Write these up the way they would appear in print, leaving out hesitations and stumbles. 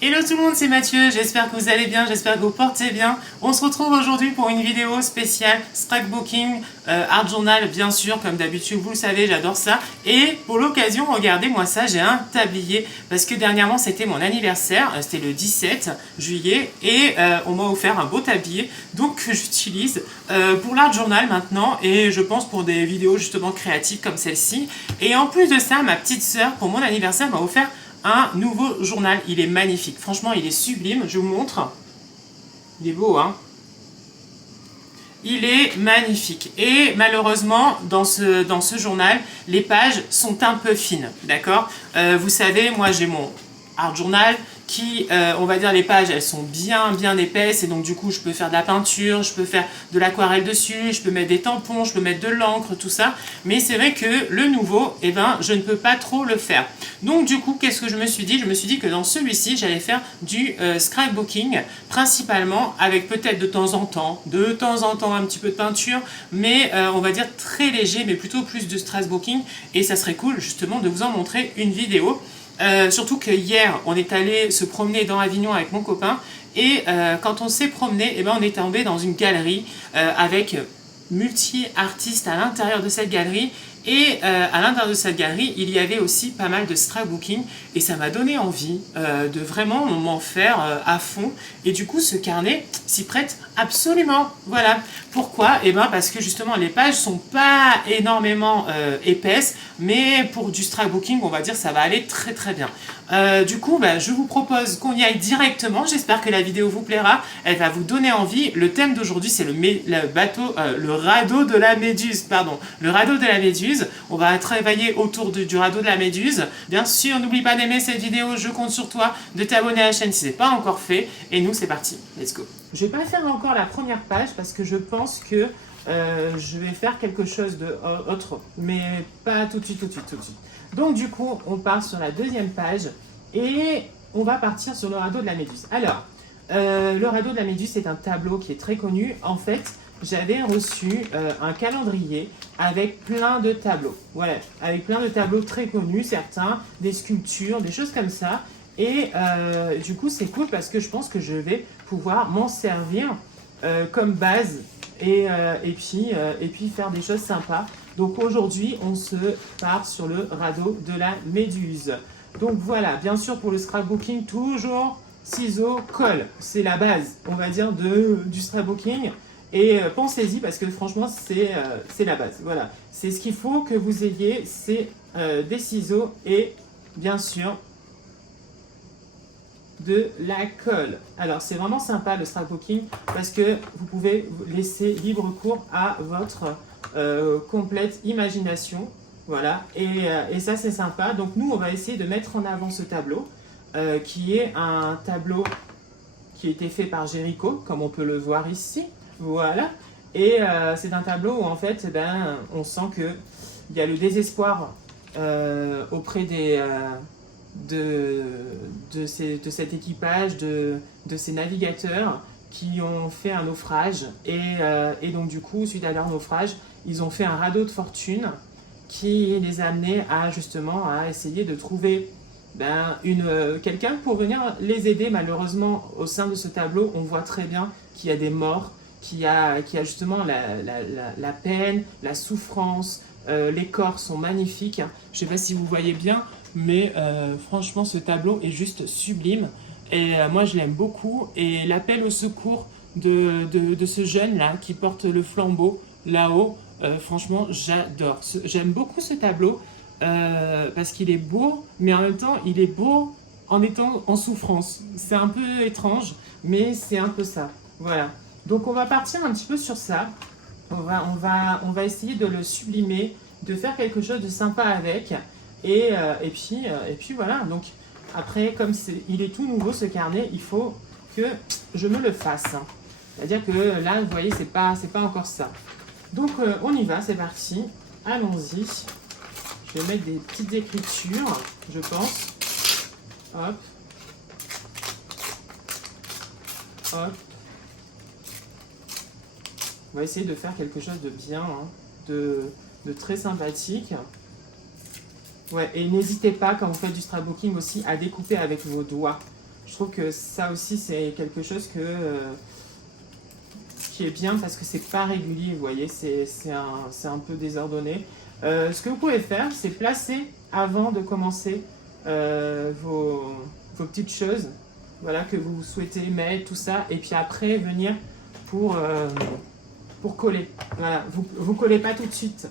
Hello tout le monde, c'est Mathieu, j'espère que vous allez bien, j'espère que vous portez bien. On se retrouve aujourd'hui pour une vidéo spéciale scrapbooking, art journal bien sûr, comme d'habitude, vous le savez, j'adore ça. Et pour l'occasion, regardez-moi ça, j'ai un tablier, parce que dernièrement c'était mon anniversaire, c'était le 17 juillet, et on m'a offert un beau tablier, donc que j'utilise pour l'art journal maintenant, et je pense pour des vidéos justement créatives comme celle-ci. Et en plus de ça, ma petite sœur, pour mon anniversaire, m'a offert un nouveau journal. Il est magnifique, franchement il est sublime, je vous montre. Il est beau, hein. Il est magnifique. Et malheureusement, dans ce journal, les pages sont un peu fines, d'accord. Vous savez, moi j'ai mon art journal qui, on va dire, les pages, elles sont bien épaisses, et donc du coup, je peux faire de la peinture, je peux faire de l'aquarelle dessus, je peux mettre des tampons, je peux mettre de l'encre, tout ça. Mais c'est vrai que le nouveau, eh ben, je ne peux pas trop le faire. Donc du coup, qu'est-ce que je me suis dit? Je me suis dit que dans celui-ci, j'allais faire du scrapbooking, principalement avec peut-être de temps en temps un petit peu de peinture, mais on va dire très léger, mais plutôt plus de scrapbooking, et ça serait cool justement de vous en montrer une vidéo. Surtout que hier, on est allé se promener dans Avignon avec mon copain, et quand on s'est promené, eh ben, on est tombé dans une galerie avec multi-artistes à l'intérieur de cette galerie. Et à l'intérieur de cette galerie, il y avait aussi pas mal de scrapbooking, et ça m'a donné envie de vraiment m'en faire à fond. Et du coup, ce carnet s'y prête absolument. Voilà. Pourquoi? Eh ben parce que justement, les pages sont pas énormément épaisses, mais pour du scrapbooking, on va dire, ça va aller très bien. Du coup, je vous propose qu'on y aille directement. J'espère que la vidéo vous plaira. Elle va vous donner envie. Le thème d'aujourd'hui, c'est le radeau de la méduse. Pardon, le radeau de la méduse. On va travailler autour du radeau de la méduse. Bien sûr, n'oublie pas d'aimer cette vidéo. Je compte sur toi, de t'abonner à la chaîne si ce n'est pas encore fait. Et nous, c'est parti. Let's go. Je vais pas faire encore la première page parce que je pense que je vais faire quelque chose d'autre, mais pas tout de suite. Donc du coup, on part sur la deuxième page et on va partir sur le radeau de la méduse. Alors, le radeau de la méduse, c'est un tableau qui est très connu. En fait, j'avais reçu un calendrier avec plein de tableaux. Voilà, avec plein de tableaux très connus, certains, des sculptures, des choses comme ça. Et du coup, c'est cool parce que je pense que je vais pouvoir m'en servir comme base et puis faire des choses sympas. Donc aujourd'hui, on se part sur le radeau de la méduse. Donc voilà, bien sûr pour le scrapbooking, toujours ciseaux, colle. C'est la base, on va dire, du scrapbooking. Et pensez-y parce que franchement, c'est la base. Voilà, c'est ce qu'il faut que vous ayez, c'est des ciseaux et bien sûr de la colle. Alors c'est vraiment sympa le scrapbooking parce que vous pouvez laisser libre cours à votre complète imagination. Voilà, et ça c'est sympa. Donc nous on va essayer de mettre en avant ce tableau qui est un tableau qui a été fait par Géricault, comme on peut le voir ici. Voilà, et c'est un tableau où en fait on sent qu'il y a le désespoir auprès de cet équipage, de ces navigateurs qui ont fait un naufrage, et donc du coup, suite à leur naufrage, ils ont fait un radeau de fortune qui les a amenés à justement à essayer de trouver quelqu'un pour venir les aider. Malheureusement, au sein de ce tableau, on voit très bien qu'il y a des morts, qu'il y a justement la peine, la souffrance. Les corps sont magnifiques. Je ne sais pas si vous voyez bien, mais franchement ce tableau est juste sublime, et moi je l'aime beaucoup. Et l'appel au secours de ce jeune là qui porte le flambeau là-haut, franchement j'adore, j'aime beaucoup ce tableau parce qu'il est beau, mais en même temps il est beau en étant en souffrance. C'est un peu étrange, mais c'est un peu ça. Voilà, donc on va partir un petit peu sur ça. On va essayer de le sublimer, de faire quelque chose de sympa avec. Et puis voilà, donc après, comme il est tout nouveau ce carnet, il faut que je me le fasse. C'est-à-dire que là, vous voyez, c'est pas encore ça. Donc on y va, c'est parti, allons-y. Je vais mettre des petites écritures, je pense. Hop. Hop. On va essayer de faire quelque chose de bien, hein, de très sympathique. Ouais, et n'hésitez pas, quand vous faites du scrapbooking aussi, à découper avec vos doigts. Je trouve que ça aussi, c'est quelque chose qui est bien parce que c'est pas régulier, vous voyez, c'est un peu désordonné. Ce que vous pouvez faire, c'est placer avant de commencer vos petites choses, voilà, que vous souhaitez mettre, tout ça, et puis après venir pour coller. Voilà, vous collez pas tout de suite.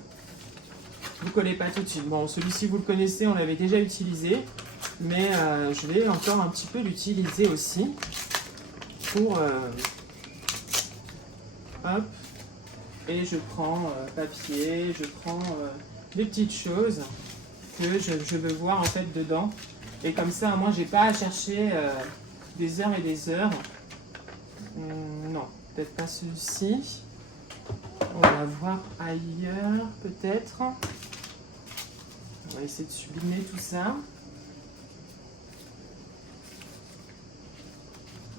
Vous collez pas tout de suite. Bon, celui-ci vous le connaissez, on l'avait déjà utilisé, mais je vais encore un petit peu l'utiliser aussi pour hop, et je prends papier, je prends des petites choses que je veux voir en fait dedans, et comme ça moi j'ai pas à chercher des heures et des heures. Non, peut-être pas celui-ci, on va voir ailleurs peut-être. On va essayer de sublimer tout ça.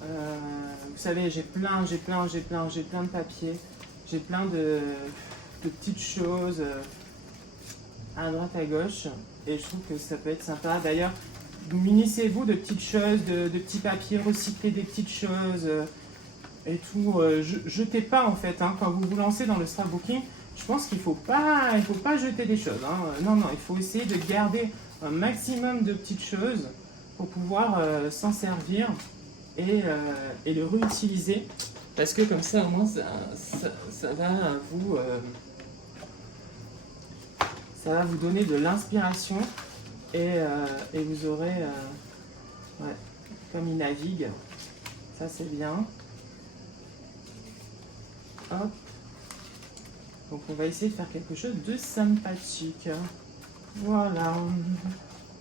Vous savez, j'ai plein de papiers, j'ai plein de petites choses à droite à gauche, et je trouve que ça peut être sympa. D'ailleurs, munissez-vous de petites choses, de petits papiers, recyclez des petites choses et tout. Jetez pas en fait, hein, quand vous vous lancez dans le scrapbooking. Je pense qu'il faut pas jeter des choses. Hein. Non, il faut essayer de garder un maximum de petites choses pour pouvoir s'en servir et le réutiliser. Parce que comme ça, au moins, ça va vous donner de l'inspiration et vous aurez, ouais, comme il navigue, ça c'est bien. Hop. Donc on va essayer de faire quelque chose de sympathique. Voilà.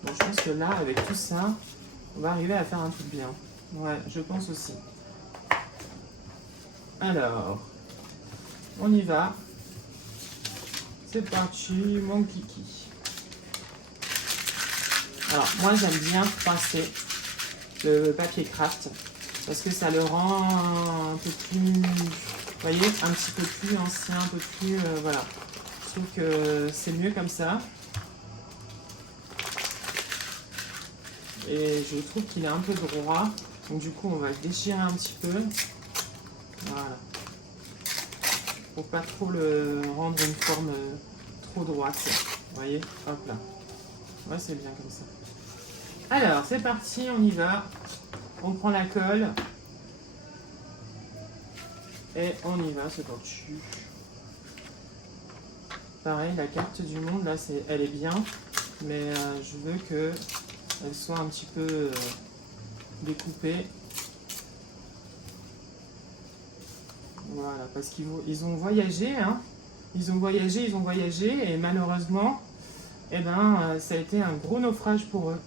Bon, je pense que là, avec tout ça, on va arriver à faire un truc bien. Ouais, je pense aussi. Alors, on y va. C'est parti, mon kiki. Alors, moi j'aime bien froisser le papier craft parce que ça le rend un peu plus, vous voyez, un petit peu plus ancien, un peu plus, voilà. Je trouve que c'est mieux comme ça. Et je trouve qu'il est un peu droit. Donc du coup, on va le déchirer un petit peu. Voilà. Pour pas trop le rendre une forme trop droite. Vous voyez, hop là. Ouais, c'est bien comme ça. Alors, c'est parti, on y va. On prend la colle. Et on y va, c'est parti. Pareil, la carte du monde, là, elle est bien. Mais je veux qu'elle soit un petit peu découpée. Voilà, parce qu'ils ont voyagé, hein. Ils ont voyagé, et malheureusement, eh ben, ça a été un gros naufrage pour eux.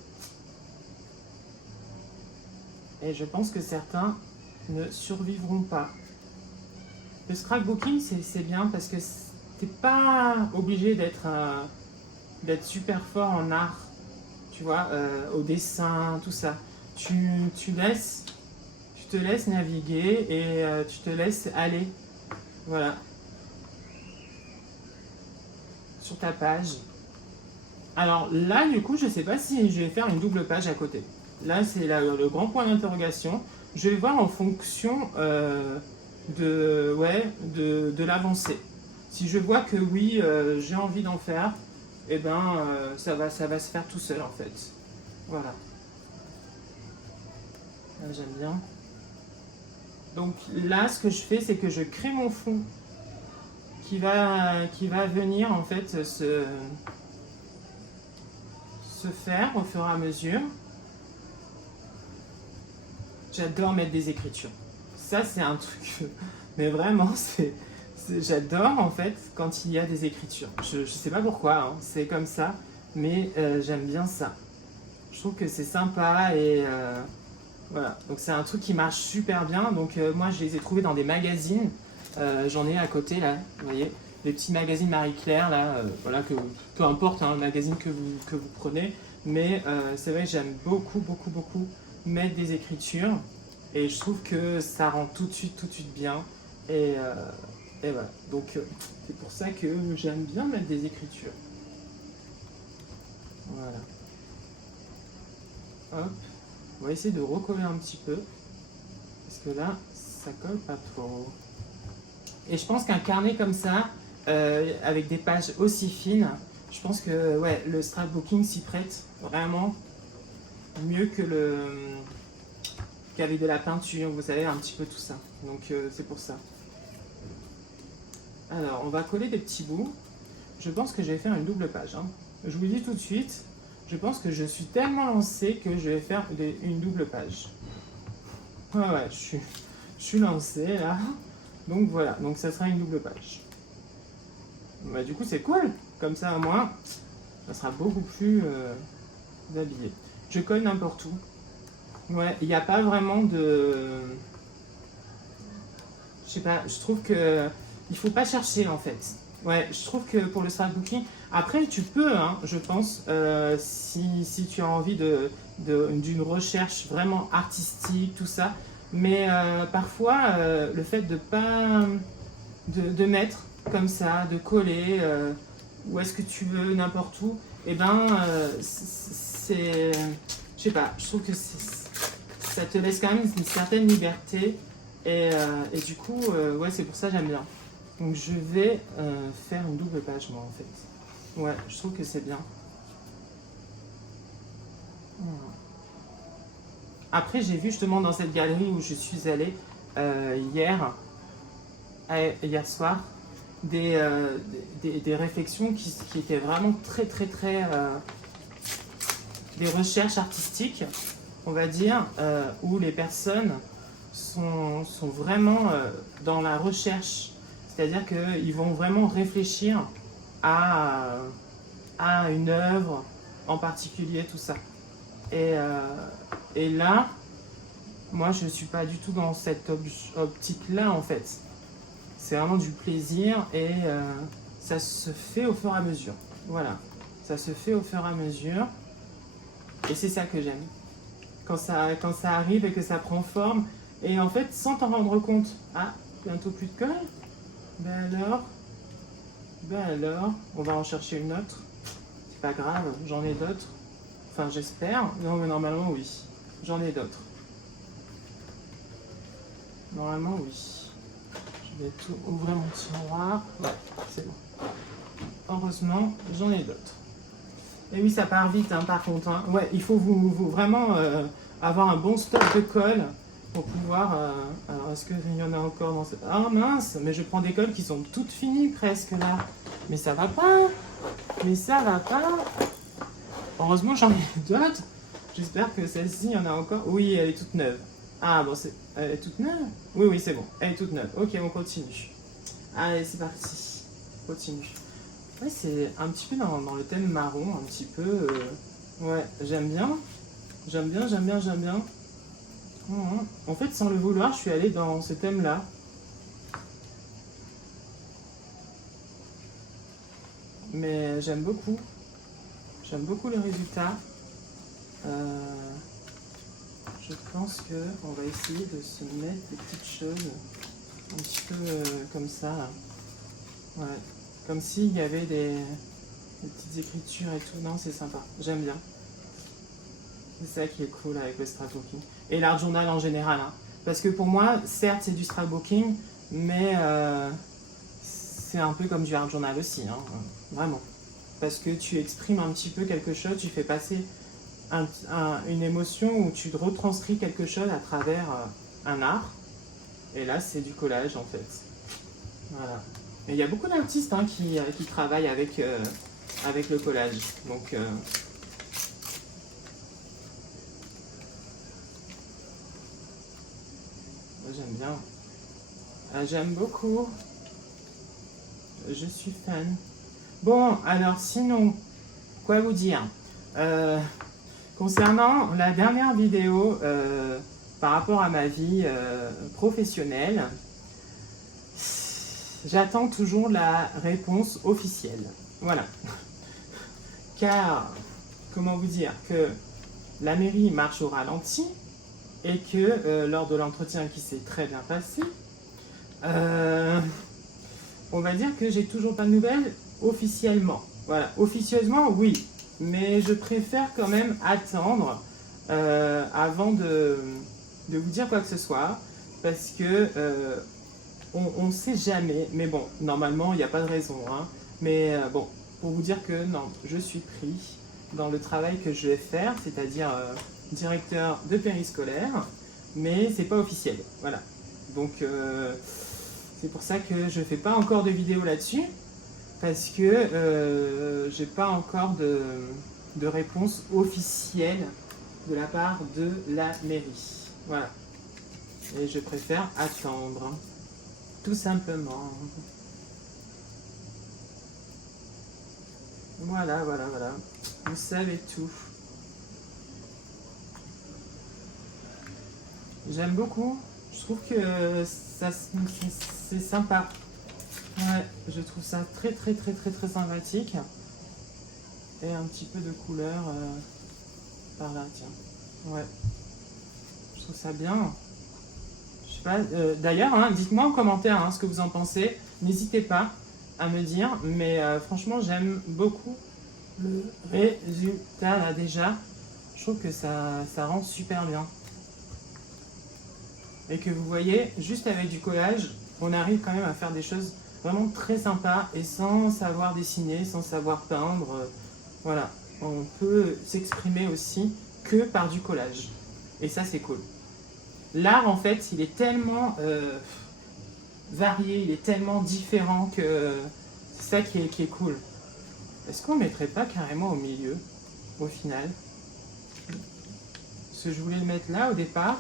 Et je pense que certains ne survivront pas. Le scrapbooking, c'est bien parce que t'es pas obligé d'être super fort en art, tu vois, au dessin, tout ça. Tu te laisses naviguer et tu te laisses aller, voilà, sur ta page. Alors là, du coup, je sais pas si je vais faire une double page à côté. Là, c'est le grand point d'interrogation. Je vais voir en fonction de l'avancée. Si je vois que oui, j'ai envie d'en faire, et ben ça va se faire tout seul en fait. Voilà. J'aime bien. Donc là, ce que je fais, c'est que je crée mon fond qui va venir en fait se faire au fur et à mesure. J'adore mettre des écritures. Ça, c'est un truc, mais vraiment, j'adore en fait quand il y a des écritures. Je sais pas pourquoi, hein, c'est comme ça, mais j'aime bien ça. Je trouve que c'est sympa et voilà. Donc c'est un truc qui marche super bien. Donc moi, je les ai trouvés dans des magazines. J'en ai à côté là, vous voyez, les petits magazines Marie-Claire là, voilà, peu importe hein, le magazine que vous prenez, mais c'est vrai que j'aime beaucoup mettre des écritures et je trouve que ça rend tout de suite bien et voilà, donc c'est pour ça que j'aime bien mettre des écritures. Voilà, hop, On va essayer de recoller un petit peu. Parce que là, ça colle pas trop. Et je pense qu'un carnet comme ça, avec des pages aussi fines, je pense que ouais, le scrapbooking s'y prête vraiment mieux que qu'avec de la peinture, vous savez, un petit peu tout ça. Donc c'est pour ça. Alors, on va coller des petits bouts. Je pense que je vais faire une double page. Hein. Je vous le dis tout de suite, je pense que je suis tellement lancée que je vais faire une double page. Ouais, je suis lancée là. Donc voilà, donc ça sera une double page. Bah, du coup, c'est cool. Comme ça, à moi, ça sera beaucoup plus habillé. Je colle n'importe où. Ouais, il n'y a pas vraiment de... Je sais pas, je trouve que il faut pas chercher en fait. Ouais, je trouve que pour le scrapbooking, après tu peux, hein, je pense, si tu as envie d'une recherche vraiment artistique, tout ça. Mais parfois, le fait de pas de mettre comme ça, de coller où est-ce que tu veux, n'importe où, et ben c'est, je sais pas, je trouve que ça te laisse quand même une certaine liberté et du coup, ouais, c'est pour ça que j'aime bien. Donc je vais faire une double page moi en fait. Ouais, je trouve que c'est bien. Après, j'ai vu justement dans cette galerie où je suis allée hier soir, des réflexions qui étaient vraiment très des recherches artistiques, on va dire, où les personnes sont vraiment dans la recherche, c'est-à-dire qu'ils vont vraiment réfléchir à une œuvre en particulier, tout ça. Et là, moi je ne suis pas du tout dans cette optique-là en fait. C'est vraiment du plaisir et ça se fait au fur et à mesure. Voilà, ça se fait au fur et à mesure. Et c'est ça que j'aime. Quand ça arrive et que ça prend forme. Et en fait, sans t'en rendre compte. Ah, bientôt plus de colle. Ben alors, on va en chercher une autre. C'est pas grave, j'en ai d'autres. Enfin, j'espère. Non, mais normalement, oui. J'en ai d'autres. Normalement, oui. Je vais tout ouvrir mon tiroir. Ouais, c'est bon. Heureusement, j'en ai d'autres. Et oui, ça part vite, hein, par contre. Hein. Ouais, il faut vous vraiment avoir un bon stock de colle pour pouvoir... alors, est-ce qu'il y en a encore dans cette... Ah mince, mais je prends des colles qui sont toutes finies presque, là. Mais ça va pas. Mais ça va pas. Heureusement, j'en ai d'autres. J'espère que celle-ci, il y en a encore. Oui, elle est toute neuve. Ah bon, elle est toute neuve? Oui, c'est bon. Elle est toute neuve. Ok, on continue. Allez, c'est parti. Continue. Ouais, c'est un petit peu dans le thème marron, un petit peu... ouais, j'aime bien. J'aime bien. En fait, sans le vouloir, je suis allée dans ce thème-là. Mais j'aime beaucoup. J'aime beaucoup le résultat. Je pense qu'on va essayer de se mettre des petites choses un petit peu comme ça. Ouais. Comme s'il y avait des petites écritures et tout. Non, c'est sympa. J'aime bien. C'est ça qui est cool avec le scrapbooking. Et l'art journal en général. Hein. Parce que pour moi, certes, c'est du scrapbooking, mais c'est un peu comme du art journal aussi. Hein. Vraiment. Parce que tu exprimes un petit peu quelque chose, tu fais passer une émotion ou tu retranscris quelque chose à travers un art. Et là, c'est du collage en fait. Voilà. Et il y a beaucoup d'artistes hein, qui travaillent avec le collage. Donc, j'aime bien. J'aime beaucoup. Je suis fan. Bon, alors sinon, quoi vous dire concernant la dernière vidéo par rapport à ma vie professionnelle, j'attends toujours la réponse officielle. Voilà. Car, comment vous dire, que la mairie marche au ralenti et que lors de l'entretien qui s'est très bien passé, on va dire que j'ai toujours pas de nouvelles officiellement. Voilà, officieusement, oui. Mais je préfère quand même attendre avant de vous dire quoi que ce soit, parce que on ne sait jamais, mais bon, normalement, il n'y a pas de raison, hein, mais bon, pour vous dire que non, je suis pris dans le travail que je vais faire, c'est-à-dire directeur de périscolaire, mais c'est pas officiel, voilà. Donc c'est pour ça que je fais pas encore de vidéo là-dessus, parce que j'ai pas encore de réponse officielle de la part de la mairie. Voilà. Et je préfère attendre, tout simplement. Voilà, voilà, voilà. Vous savez tout. J'aime beaucoup. Je trouve que ça c'est sympa. Ouais, je trouve ça très très très très très sympathique. Et un petit peu de couleur par là, tiens. Ouais. Je trouve ça bien. Je sais pas. D'ailleurs, hein, dites-moi en commentaire hein, ce que vous en pensez. N'hésitez pas à me dire. Mais franchement, j'aime beaucoup le résultat là déjà. Je trouve que ça rend super bien. Et que vous voyez, juste avec du collage, on arrive quand même à faire des choses vraiment très sympas et sans savoir dessiner, sans savoir peindre. Voilà, on peut s'exprimer aussi que par du collage. Et ça, c'est cool. L'art, en fait, il est tellement varié, il est tellement différent que c'est ça qui est cool. Est-ce qu'on ne mettrait pas carrément au milieu, au final? Parce que je voulais le mettre là au départ,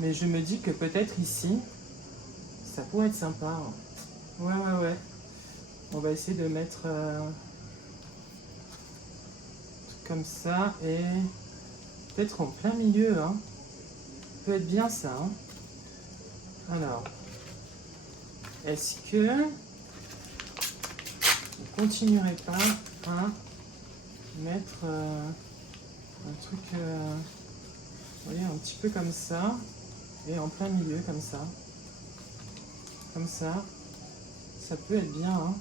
mais je me dis que peut-être ici, ça pourrait être sympa. Ouais, ouais, ouais. On va essayer de mettre comme ça et peut-être en plein milieu. Hein. Ça peut être bien ça. Hein. Alors, est-ce que on continuerait pas à mettre un truc, vous voyez, un petit peu comme ça et en plein milieu comme ça. Comme ça peut être bien. Hein.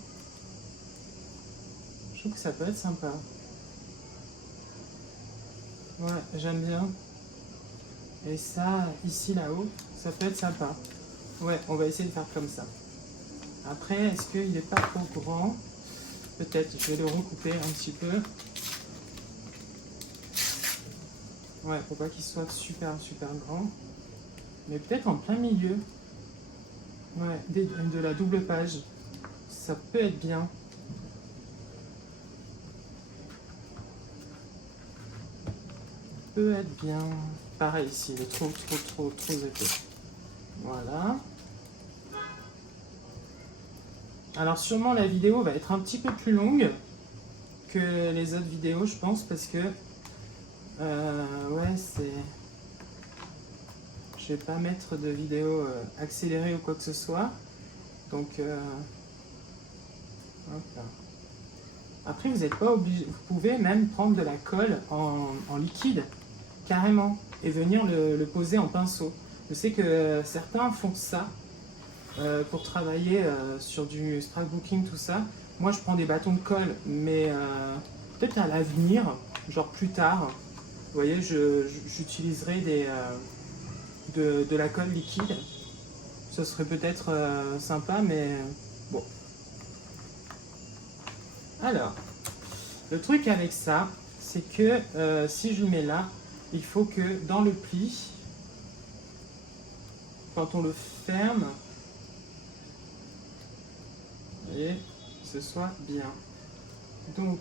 Je trouve que ça peut être sympa. Ouais, j'aime bien. Et ça, ici, là-haut, ça peut être sympa. Ouais, on va essayer de faire comme ça. Après, est-ce qu'il n'est pas trop grand? Peut-être, je vais le recouper un petit peu. Ouais, faut pas qu'il soit super, super grand. Mais peut-être en plein milieu. Ouais, de la double page. Ça peut être bien. Peut être bien. Pareil ici, il est trop épais. Voilà. Alors sûrement la vidéo va être un petit peu plus longue que les autres vidéos, je pense, parce que ouais, c'est... Je vais pas mettre de vidéo accélérée ou quoi que ce soit. Donc hop là. Après, vous n'êtes pas obligé, vous pouvez même prendre de la colle en liquide, carrément, et venir le poser en pinceau. Je sais que certains font ça pour travailler sur du scrapbooking, tout ça. Moi, je prends des bâtons de colle, mais peut-être à l'avenir, genre plus tard, vous voyez, j'utiliserai de la colle liquide. Ce serait peut-être sympa, mais bon. Alors, le truc avec ça, c'est que si je le mets là, il faut que dans le pli, quand on le ferme, vous voyez, ce soit bien. Donc,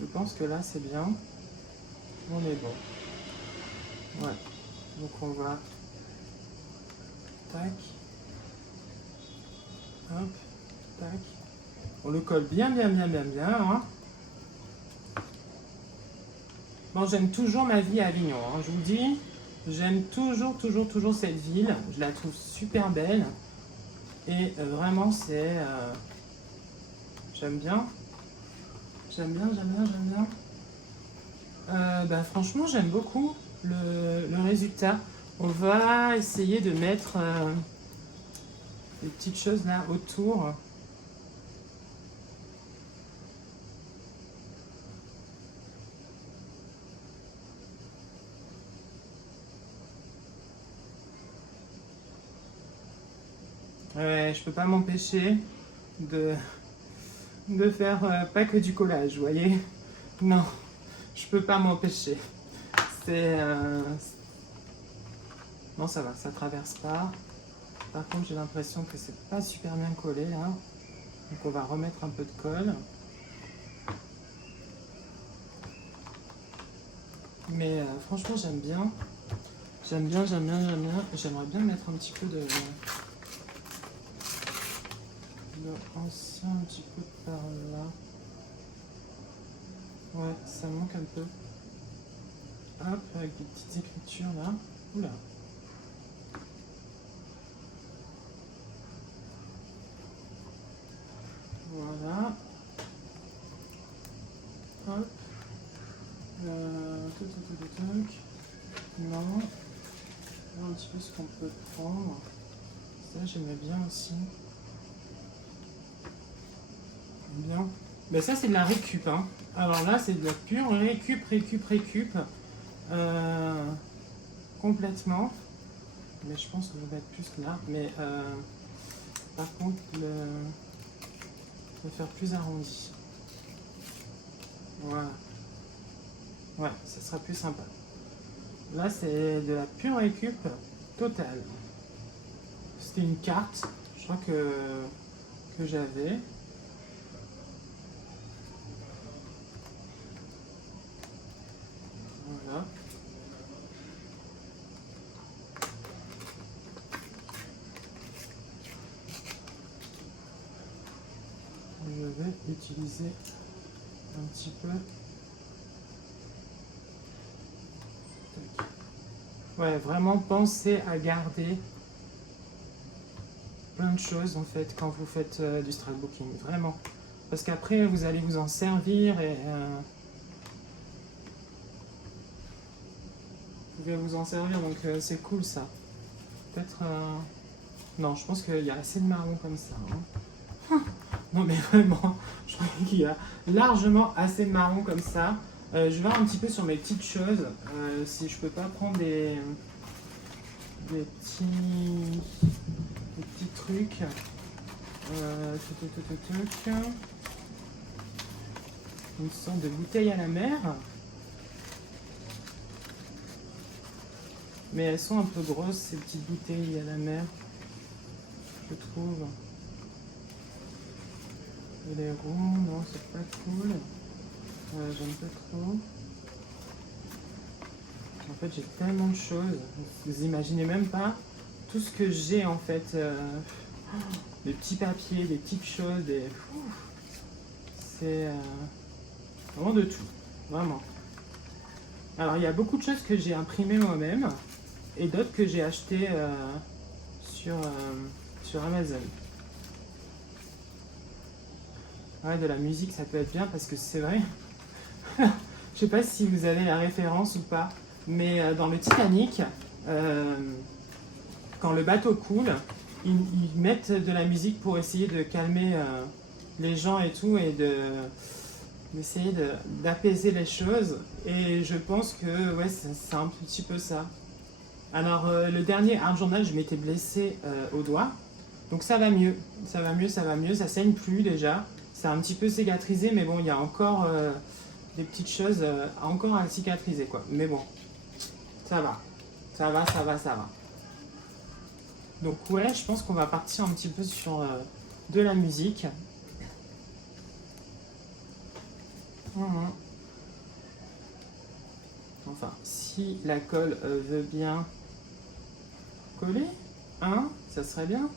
je pense que là c'est bien. On est bon. Ouais. Donc on va... Tac. Hop. Tac. On le colle bien, bien, bien, bien, bien. Hein. Bon, j'aime toujours ma vie à Avignon. Hein. Je vous dis, j'aime toujours cette ville. Je la trouve super belle. Et vraiment, c'est... j'aime bien. J'aime bien, j'aime bien, j'aime bien. Bah, franchement, j'aime beaucoup le résultat. On va essayer de mettre des petites choses là autour. Ouais, je peux pas m'empêcher de, de faire pas que du collage, vous voyez. Non, je peux pas m'empêcher. C'est... Non, ça va, ça traverse pas. Par contre, j'ai l'impression que c'est pas super bien collé là. Donc on va remettre un peu de colle. Mais franchement, j'aime bien. J'aime bien. J'aimerais bien mettre un petit peu de ancien, un petit peu par là. Ouais, ça manque un peu. Hop, avec des petites écritures là. Oula. Voilà. Hop. Non. Voir un petit peu ce qu'on peut prendre. Ça, j'aimais bien aussi. Bien. Ben ça, c'est de la récup. Hein. Alors là, c'est de la pure récup. Complètement. Mais je pense que je vais mettre plus là. Mais par contre, je vais faire plus arrondi. Voilà. Ouais, ça sera plus sympa. Là, c'est de la pure récup totale. C'était une carte, je crois que j'avais. Voilà. Je vais utiliser un petit peu. Ouais, vraiment pensez à garder plein de choses en fait quand vous faites du scrapbooking, vraiment. Parce qu'après vous allez vous en servir et vous pouvez vous en servir, donc c'est cool ça. Peut-être non, je pense qu'il y a assez de marron comme ça. Hein. Non mais vraiment, je crois qu'il y a largement assez de marron comme ça. Je vais voir un petit peu sur mes petites choses, si je peux pas prendre des petits trucs. Une sorte de bouteille à la mer. Mais elles sont un peu grosses ces petites bouteilles à la mer, je trouve. Et les ronds, non, c'est pas cool. J'aime pas trop. En fait, j'ai tellement de choses. Vous imaginez même pas tout ce que j'ai en fait. Des petits papiers, des petites choses, c'est vraiment de tout. Vraiment. Alors, il y a beaucoup de choses que j'ai imprimées moi-même et d'autres que j'ai achetées sur Amazon. Ouais, de la musique, ça peut être bien parce que c'est vrai. Je sais pas si vous avez la référence ou pas, mais dans le Titanic, quand le bateau coule, ils mettent de la musique pour essayer de calmer les gens et tout, et d'essayer d'apaiser les choses. Et je pense que ouais, c'est un petit peu ça. Alors le dernier Art Journal, je m'étais blessé au doigt, donc ça va mieux, ça saigne plus déjà. C'est un petit peu cicatrisé, mais bon, il y a encore des petites choses encore à cicatriser, quoi. Mais bon, ça va. Donc ouais, je pense qu'on va partir un petit peu sur de la musique. Enfin, si la colle veut bien coller, hein, ça serait bien.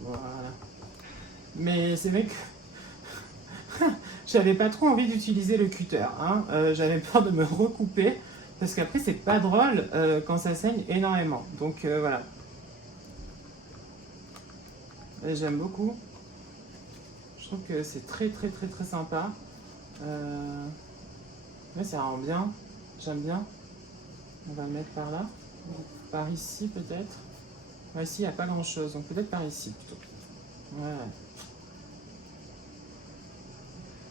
Voilà. Mais c'est vrai que j'avais pas trop envie d'utiliser le cutter. Hein. J'avais peur de me recouper. Parce qu'après, c'est pas drôle quand ça saigne énormément. Donc voilà. J'aime beaucoup. Je trouve que c'est très sympa. Ouais, ça rend bien. J'aime bien. On va le mettre par là. Par ici peut-être. Ouais, ici, il n'y a pas grand chose. Donc peut-être par ici plutôt. Ouais.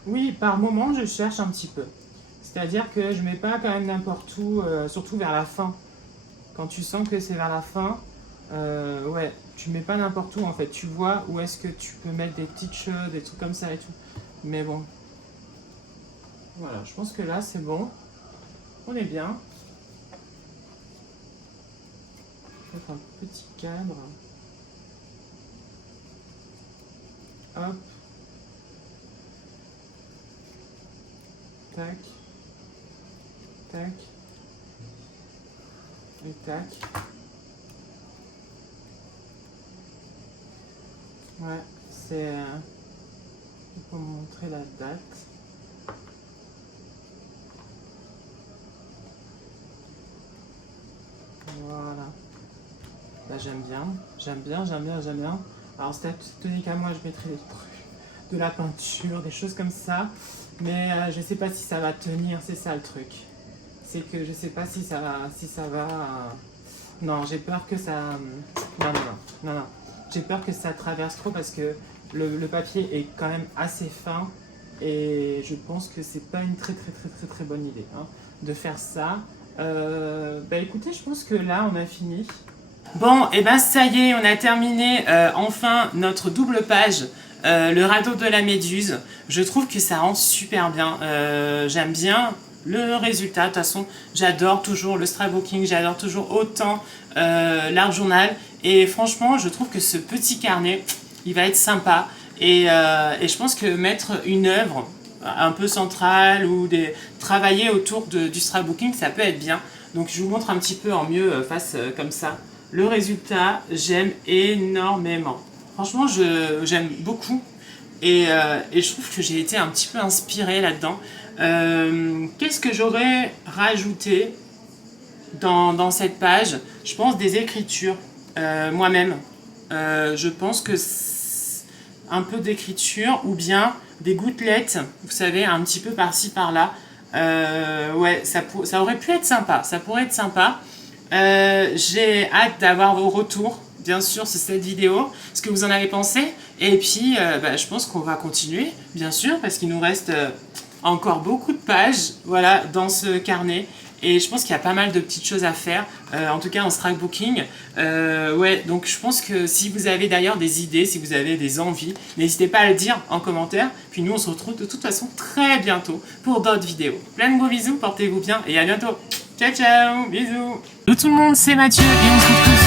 Oui, par moment, je cherche un petit peu. C'est-à-dire que je mets pas quand même n'importe où, surtout vers la fin. Quand tu sens que c'est vers la fin, Ouais, tu mets pas n'importe où en fait. Tu vois où est-ce que tu peux mettre des petites choses, des trucs comme ça et tout. Mais bon. Voilà, je pense que là c'est bon. On est bien. Je vais mettre un petit cadre. Hop. Tac. Tac. Et tac. Ouais, c'est pour montrer la date. Voilà. Là, j'aime bien. J'aime bien, j'aime bien, j'aime bien. Alors, c'est tonique à moi, je mettrai des trucs, de la peinture, des choses comme ça. Mais je sais pas si ça va tenir, c'est ça le truc. C'est que je sais pas si ça va. Non, j'ai peur que ça. Non. J'ai peur que ça traverse trop parce que le papier est quand même assez fin et je pense que c'est pas une très bonne idée hein, de faire ça. Bah écoutez, je pense que là on a fini. Bon, et ben ça y est, on a terminé enfin notre double page. Le radeau de la méduse, je trouve que ça rend super bien. J'aime bien le résultat. De toute façon, j'adore toujours le scrapbooking, j'adore toujours autant l'art journal. Et franchement, je trouve que ce petit carnet, il va être sympa. Et je pense que mettre une œuvre un peu centrale ou travailler autour du scrapbooking, ça peut être bien. Donc je vous montre un petit peu en mieux face comme ça. Le résultat, j'aime énormément. Franchement, j'aime beaucoup et je trouve que j'ai été un petit peu inspirée là-dedans. Qu'est-ce que j'aurais rajouté dans cette page? Je pense des écritures, moi-même. Je pense que un peu d'écriture ou bien des gouttelettes, vous savez, un petit peu par-ci par-là. Ouais, ça aurait pu être sympa, ça pourrait être sympa. J'ai hâte d'avoir vos retours, bien sûr, sur cette vidéo, ce que vous en avez pensé. Et puis, je pense qu'on va continuer, bien sûr, parce qu'il nous reste encore beaucoup de pages, voilà, dans ce carnet. Et je pense qu'il y a pas mal de petites choses à faire, en tout cas en scrapbooking. Ouais, donc je pense que si vous avez d'ailleurs des idées, si vous avez des envies, n'hésitez pas à le dire en commentaire. Puis nous, on se retrouve de toute façon très bientôt pour d'autres vidéos. Plein de gros bisous, portez-vous bien et à bientôt. Ciao, ciao, bisous. Salut tout le monde, c'est Mathieu et on se retrouve